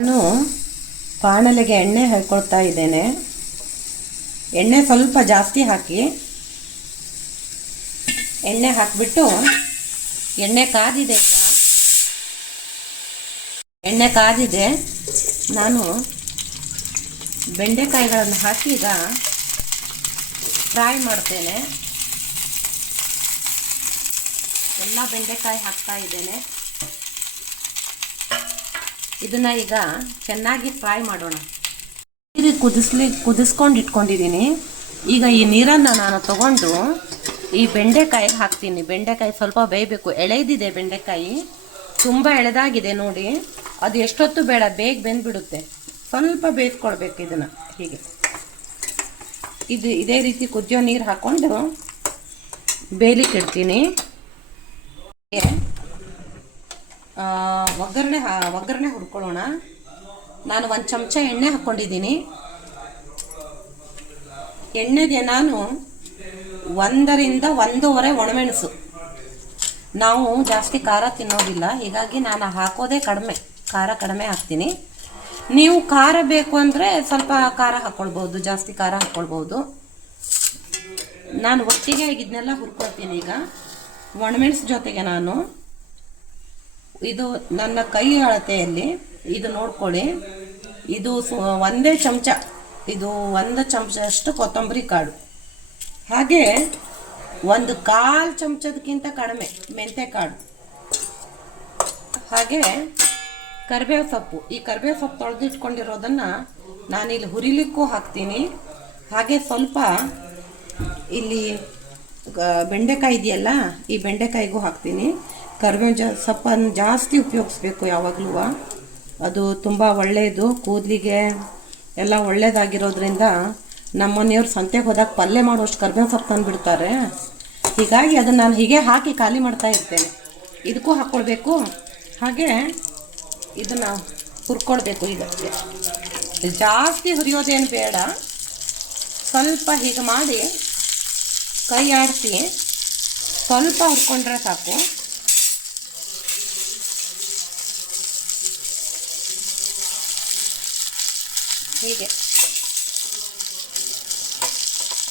ನಾನು ಬಾಣಲೆಗೆ ಎಣ್ಣೆ ಹಾಕೊಳ್ತಾ ಇದ್ದೇನೆ. ಎಣ್ಣೆ ಸ್ವಲ್ಪ ಜಾಸ್ತಿ ಹಾಕಿ, ಎಣ್ಣೆ ಹಾಕಿಬಿಟ್ಟು ಎಣ್ಣೆ ಕಾದಿದೆ. ಈಗ ಎಣ್ಣೆ ಕಾದಿದೆ. ನಾನು ಬೆಂಡೆಕಾಯಿಗಳನ್ನು ಹಾಕಿ ಈಗ ಫ್ರೈ ಮಾಡ್ತೇನೆ. ಎಲ್ಲ ಬೆಂಡೆಕಾಯಿ ಹಾಕ್ತಾ ಇದ್ದೇನೆ. ಇದನ್ನ ಈಗ ಚೆನ್ನಾಗಿ ಫ್ರೈ ಮಾಡೋಣ. ನೀರು ಕುದಿಸ್ಕೊಂಡು ಇಟ್ಕೊಂಡಿದ್ದೀನಿ. ಈಗ ಈ ನೀರನ್ನು ನಾನು ತಗೊಂಡು ಈ ಬೆಂಡೆಕಾಯಿಗೆ ಹಾಕ್ತೀನಿ. ಬೆಂಡೆಕಾಯಿ ಸ್ವಲ್ಪ ಬೇಯಬೇಕು. ಎಳೆದಿದೆ ಬೆಂಡೆಕಾಯಿ, ತುಂಬ ಎಳೆದಾಗಿದೆ ನೋಡಿ. ಅದು ಎಷ್ಟೊತ್ತು ಬೇಡ, ಬೇಗ ಬೆಂದ್ಬಿಡುತ್ತೆ. ಸ್ವಲ್ಪ ಬೇಯಿಸ್ಕೊಳ್ಬೇಕು ಇದನ್ನು. ಹೀಗೆ ಇದೇ ರೀತಿ ಕುದಿಯೋ ನೀರು ಹಾಕ್ಕೊಂಡು ಬೇಯಲಿಕ್ಕೆ ಇಡ್ತೀನಿ. ಒಗ್ಗರಣೆ ಹುರ್ಕೊಳ್ಳೋಣ. ನಾನು 1 ಚಮಚ ಎಣ್ಣೆ ಹಾಕ್ಕೊಂಡಿದ್ದೀನಿ. ಎಣ್ಣೆಗೆ ನಾನು 1 ರಿಂದ 1.5 ಒಣಮೆಣಸು. ನಾವು ಜಾಸ್ತಿ ಖಾರ ತಿನ್ನೋದಿಲ್ಲ, ಹೀಗಾಗಿ ನಾನು ಹಾಕೋದೇ ಕಡಿಮೆ, ಖಾರ ಕಡಿಮೆ ಹಾಕ್ತೀನಿ. ನೀವು ಖಾರ ಬೇಕು ಅಂದರೆ ಸ್ವಲ್ಪ ಖಾರ ಹಾಕ್ಕೊಳ್ಬೋದು, ಜಾಸ್ತಿ ಖಾರ ಹಾಕ್ಕೊಳ್ಬೋದು. ನಾನು ಒಟ್ಟಿಗೆ ಇದನ್ನೆಲ್ಲ ಹುರ್ಕೊಳ್ತೀನಿ. ಈಗ ಒಣಮೆಣಸು ಜೊತೆಗೆ ನಾನು ಇದು ನನ್ನ ಕೈ ಅಳತೆಯಲ್ಲಿ ಇದು ನೋಡ್ಕೊಳ್ಳಿ. ಇದು 1 ಚಮಚ, ಇದು 1 ಚಮಚದಷ್ಟು ಕೊತ್ತಂಬರಿ ಕಾಳು, ಹಾಗೆ 1/4 ಚಮಚದಕ್ಕಿಂತ ಕಡಿಮೆ ಮೆಂತ್ಯ ಕಾಳು, ಹಾಗೆ ಕರಿಬೇವು ಸೊಪ್ಪು. ಈ ಕರಿಬೇವು ಸೊಪ್ಪು ತೊಳೆದಿಟ್ಕೊಂಡಿರೋದನ್ನು ನಾನಿಲ್ಲಿ ಹುರಿಲಿಕ್ಕೂ ಹಾಕ್ತೀನಿ. ಹಾಗೆ ಸ್ವಲ್ಪ ಇಲ್ಲಿ ಬೆಂಡೆಕಾಯಿ ಇದೆಯಲ್ಲ, ಈ ಬೆಂಡೆಕಾಯಿಗೂ ಹಾಕ್ತೀನಿ. ಕರಿಬೇವು ಸೊಪ್ಪನ್ನು ಜಾಸ್ತಿ ಉಪಯೋಗಿಸ್ಬೇಕು ಯಾವಾಗಲೂ. ಅದು ತುಂಬ ಒಳ್ಳೆಯದು, ಕೂದಲಿಗೆ ಎಲ್ಲ ಒಳ್ಳೆಯದಾಗಿರೋದ್ರಿಂದ ನಮ್ಮ ಮನೆಯವ್ರು ಸಂತೆಗೆ ಹೋದಾಗ ಪಲ್ಯ ಮಾಡುವಷ್ಟು ಕರಿಬೇವು ಸೊಪ್ಪು ತಂದುಬಿಡ್ತಾರೆ. ಹೀಗಾಗಿ ಅದನ್ನು ನಾನು ಹೀಗೆ ಹಾಕಿ ಖಾಲಿ ಮಾಡ್ತಾ ಇರ್ತೇನೆ. ಇದಕ್ಕೂ ಹಾಕ್ಕೊಳ್ಬೇಕು. ಹಾಗೆ ಇದನ್ನು ಹುರ್ಕೊಳ್ಬೇಕು. ಇದಕ್ಕೆ ಜಾಸ್ತಿ ಹುರಿಯೋದೇನು ಬೇಡ, ಸ್ವಲ್ಪ ಹೀಗೆ ಮಾಡಿ ಕೈ ಆಡಿಸಿ ಸ್ವಲ್ಪ ಹುರ್ಕೊಂಡ್ರೆ ಸಾಕು.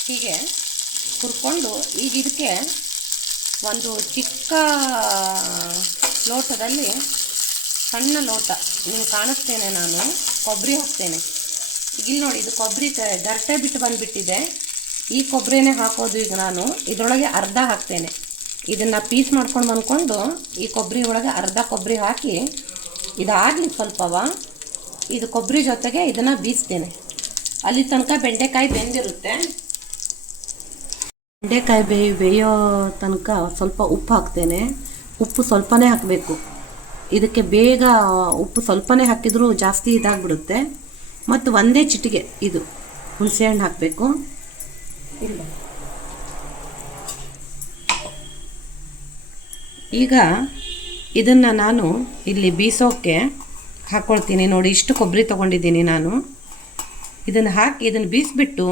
ಹೀಗೆ ಹುರ್ಕೊಂಡು ಈಗ ಇದಕ್ಕೆ ಒಂದು ಚಿಕ್ಕ ಲೋಟದಲ್ಲಿ, ಸಣ್ಣ ಲೋಟ ನಿಮ್ಗೆ ಕಾಣಿಸ್ತೇನೆ, ನಾನು ಕೊಬ್ಬರಿ ಹಾಕ್ತೇನೆ. ಇಲ್ಲಿ ನೋಡಿ, ಇದು ಕೊಬ್ಬರಿ ಗರಟೆ ಬಿಟ್ಟು ಬಂದುಬಿಟ್ಟಿದೆ. ಈ ಕೊಬ್ಬರಿನೇ ಹಾಕೋದು. ಈಗ ನಾನು ಇದರೊಳಗೆ ಅರ್ಧ ಹಾಕ್ತೇನೆ. ಇದನ್ನು ಪೀಸ್ ಮಾಡ್ಕೊಂಡು ಬಂದ್ಕೊಂಡು ಈ ಕೊಬ್ಬರಿ ಒಳಗೆ ಅರ್ಧ ಕೊಬ್ಬರಿ ಹಾಕಿ ಇದಾಗಲಿ ಸ್ವಲ್ಪವ, ಇದು ಕೊಬ್ಬರಿ ಜೊತೆಗೆ ಇದನ್ನು ಬೀಸ್ತೇನೆ. ಅಲ್ಲಿ ತನಕ ಬೆಂಡೆಕಾಯಿ ಬೆಂದಿರುತ್ತೆ. ಬೆಂಡೆಕಾಯಿ ಬೇಯೋ ತನಕ ಸ್ವಲ್ಪ ಉಪ್ಪು ಹಾಕ್ತೇನೆ. ಉಪ್ಪು ಸ್ವಲ್ಪನೇ ಹಾಕಬೇಕು. ಇದಕ್ಕೆ ಬೇಗ ಉಪ್ಪು ಸ್ವಲ್ಪನೇ ಹಾಕಿದರೂ ಜಾಸ್ತಿ ಇದಾಗ್ಬಿಡುತ್ತೆ. ಮತ್ತು 1 ಚಿಟಿಕೆ ಇದು ಹುಣಸೆಹಣ್ಣು ಹಾಕಬೇಕು. ಈಗ ಇದನ್ನು ನಾನು ಇಲ್ಲಿ ಬೀಸೋಕ್ಕೆ ಹಾಕ್ಕೊಳ್ತೀನಿ. ನೋಡಿ, ಇಷ್ಟು ಕೊಬ್ಬರಿ ತೊಗೊಂಡಿದ್ದೀನಿ ನಾನು. ಇದನ್ನು ಹಾಕಿ ಇದನ್ನು ಬೀಸಿಬಿಟ್ಟು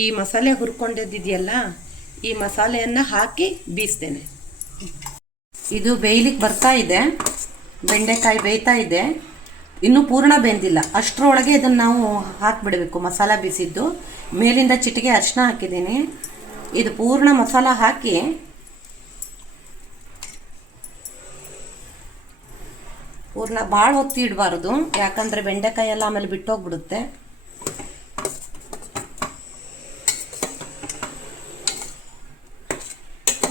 ಈ ಮಸಾಲೆ ಹುರ್ಕೊಂಡಿದ್ದಿದೆಯಲ್ಲ, ಈ ಮಸಾಲೆಯನ್ನು ಹಾಕಿ ಬೀಸ್ತೇನೆ. ಇದು ಬೇಯಲಿಕ್ಕೆ ಬರ್ತಾ ಇದೆ. ಬೆಂಡೆಕಾಯಿ ಬೇಯ್ತಾ ಇದೆ, ಇನ್ನೂ ಪೂರ್ಣ ಬೆಂದಿಲ್ಲ. ಅಷ್ಟರೊಳಗೆ ಇದನ್ನು ನಾವು ಹಾಕಿಬಿಡಬೇಕು. ಮಸಾಲ ಬೀಸಿದ್ದು ಮೇಲಿಂದ ಚಿಟಿಕೆ ಅರಿಶಿನ ಹಾಕಿದ್ದೀನಿ. ಇದು ಪೂರ್ಣ ಮಸಾಲ ಹಾಕಿ ಪೂರ್ಣ ಭಾಳ ಹೊತ್ತಿ ಇಡಬಾರ್ದು, ಯಾಕಂದರೆ ಬೆಂಡೆಕಾಯಿ ಎಲ್ಲ ಆಮೇಲೆ ಬಿಟ್ಟೋಗ್ಬಿಡುತ್ತೆ.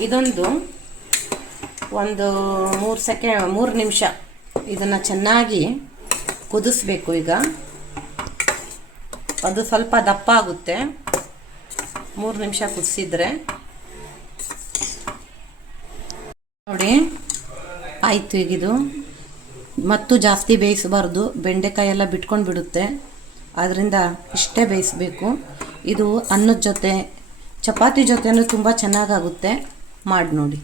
ಇದೊಂದು 3 ನಿಮಿಷ ಇದನ್ನು ಚೆನ್ನಾಗಿ ಕುದಿಸ್ಬೇಕು. ಈಗ ಅದು ಸ್ವಲ್ಪ ದಪ್ಪ ಆಗುತ್ತೆ 3 ನಿಮಿಷ ಕುದಿಸಿದ್ರೆ. ನೋಡಿ ಆಯಿತು. ಈಗಿದು ಮತ್ತು ಜಾಸ್ತಿ ಬೇಯಿಸಬಾರ್ದು, ಬೆಂಡೆಕಾಯಿ ಎಲ್ಲ ಬಿಟ್ಕೊಂಡು ಬಿಡುತ್ತೆ. ಆದ್ದರಿಂದ ಇಷ್ಟೇ ಬೇಯಿಸಬೇಕು. ಇದು ಅನ್ನದ ಜೊತೆ, ಚಪಾತಿ ಜೊತೆನೂ ತುಂಬ ಚೆನ್ನಾಗಾಗುತ್ತೆ. ಮಾಡಿ ನೋಡಿ.